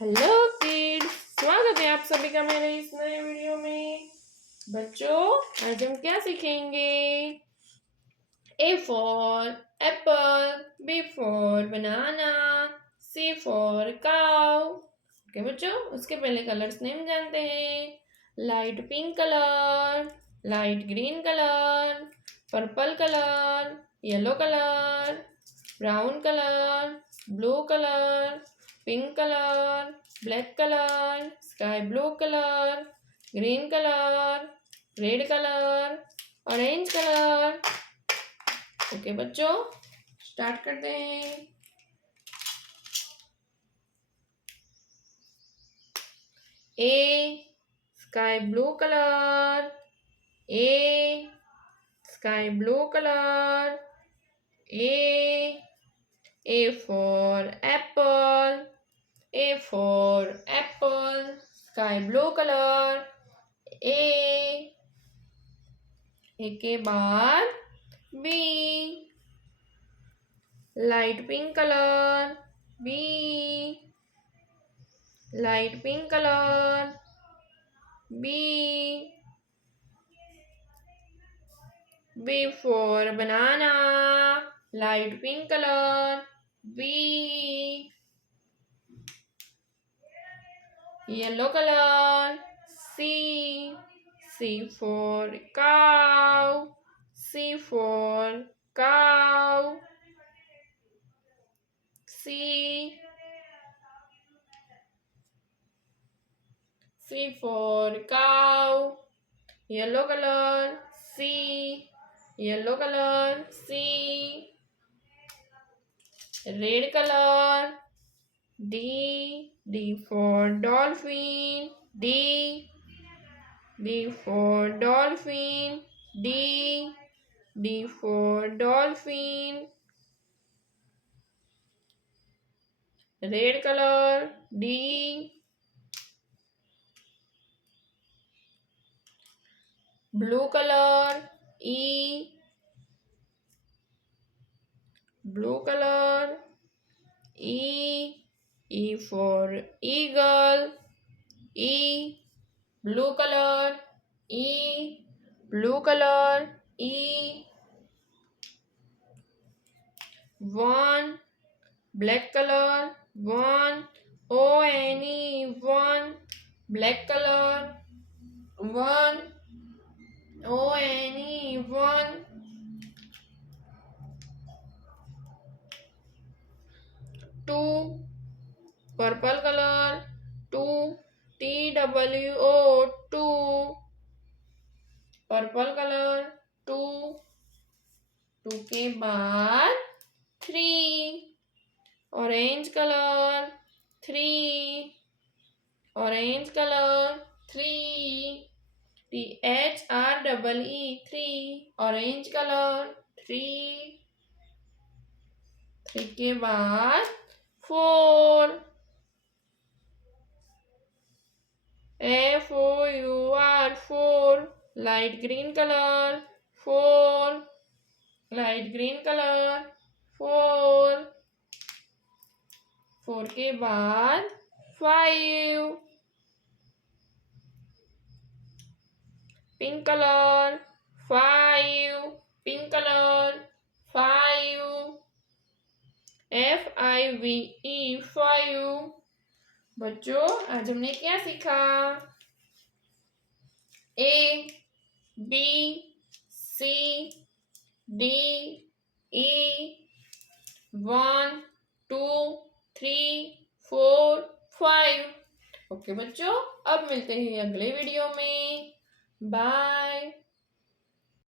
Hello kids, स्वागत है आप सभी का मेरे इस नए वीडियो में। बच्चों, आज हम क्या सीखेंगे? A for apple, B for banana, C for cow. Okay बच्चों, उसके पहले कलर्स नेम जानते हैं। Light pink colour, light green colour, purple colour, yellow colour, brown colour, blue colour, pink colour, black colour, sky blue colour, green colour, red colour, orange colour. Okay बच्चों, start करते हैं। A sky blue colour, a sky blue colour, A for apple, A for apple, sky blue color, A के बाद B, light pink color, B, light pink color, B for banana, light pink color, B, yellow color, C for cow, C for cow, C for cow, yellow color, C, yellow color, C, red color, D for dolphin, D for dolphin, D for dolphin, red color, D, blue color, E, blue color, E for eagle, E, blue color, E, blue color, E, one, black color, one, O-N-E, one, black color, one, O-N-E, one, two, purple color, two, T-W-O, two, purple colour, two के बाद three, orange colour, three, orange colour, three, THREE, three, orange colour, three के बाद four, FOUR, four, light green colour, four, light green colour, four के बाद five, pink colour, five, pink colour, five, FIVE, five. बच्चों, आज हमने क्या सीखा? A, B, C, D, E, 1, 2, 3, 4, 5। Okay बच्चों, अब मिलते हैं अगले वीडियो में। बाय।